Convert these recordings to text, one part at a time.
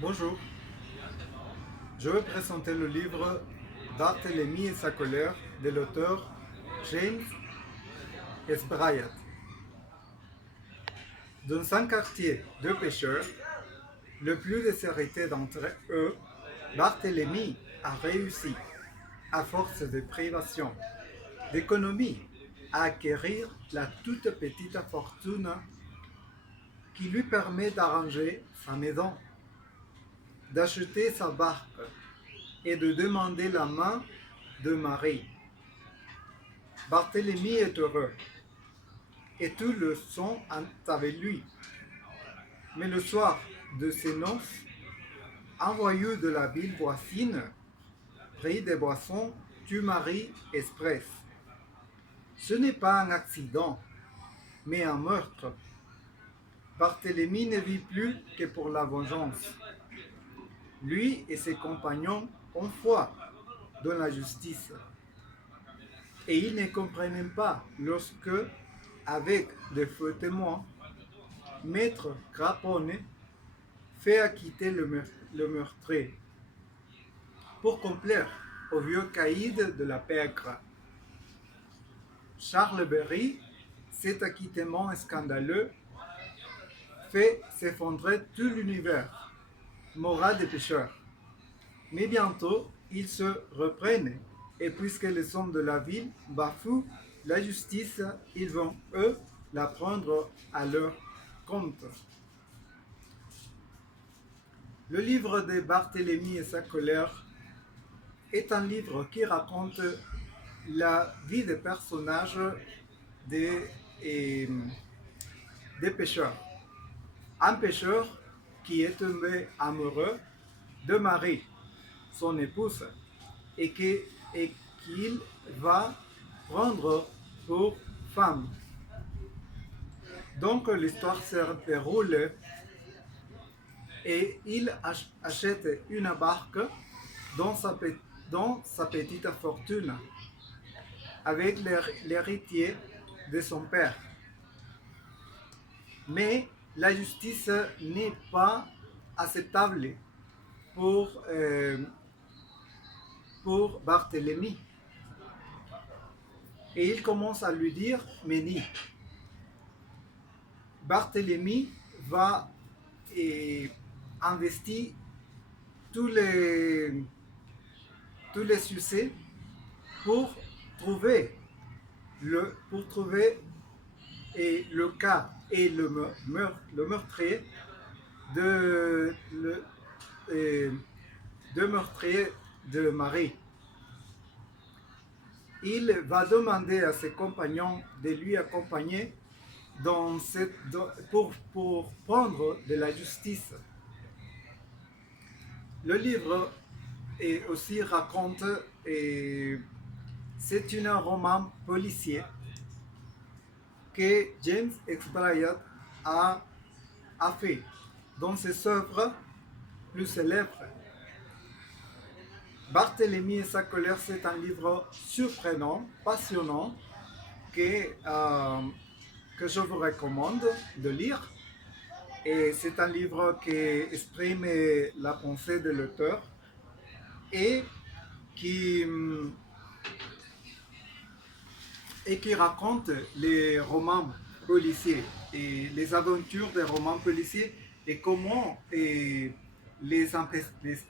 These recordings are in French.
Bonjour, je vais présenter le livre Barthélemy et sa colère de l'auteur James Bryant. Dans un quartier de pêcheurs, le plus déshérité d'entre eux, Barthélemy a réussi, à force de privation, d'économie, à acquérir la toute petite fortune qui lui permet d'arranger sa maison, d'acheter sa barque et de demander la main de Marie. Barthélemy est heureux et tous le sont avec lui. Mais le soir de ses noces, un voyou de la ville voisine, pris des boissons, tue Marie express. Ce n'est pas un accident, mais un meurtre. Barthélemy ne vit plus que pour la vengeance. Lui et ses compagnons ont foi dans la justice. Et ils ne comprennent pas lorsque, avec de faux témoins, Maître Craponne fait acquitter le meurtrier pour complaire au vieux caïd de la pègre. Charles Berry, cet acquittement scandaleux fait s'effondrer tout l'univers moral des pêcheurs. Mais bientôt, ils se reprennent et puisque les hommes de la ville bafouent la justice, ils vont, eux, la prendre à leur compte. Le livre de Barthélemy et sa colère est un livre qui raconte la vie des personnages des, des pêcheurs. Un pêcheur qui est tombé amoureux de Marie, son épouse, et qu'il va prendre pour femme. Donc l'histoire se déroule et il achète une barque dans sa petite fortune avec l'héritier de son père. Mais la justice n'est pas acceptable pour Barthélemy. Et il commence à lui dire Ménie. Barthélemy va investir tous les succès pour trouver le cas et le meurtrier de meurtrier de Marie. Il va demander à ses compagnons de lui accompagner pour prendre de la justice. Le livre aussi raconte, c'est un roman policier que James Bryant a fait dans ses œuvres plus célèbres. Barthélemy et sa colère, c'est un livre surprenant, passionnant, que je vous recommande de lire. Et c'est un livre qui exprime la pensée de l'auteur et qui raconte les romans policiers et les aventures des romans policiers et comment les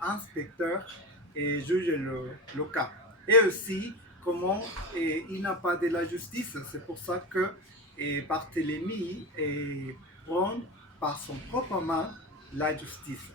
inspecteurs jugent le cas. Et aussi comment il n'a pas de la justice. C'est pour ça que Barthélemy prend par son propre main la justice.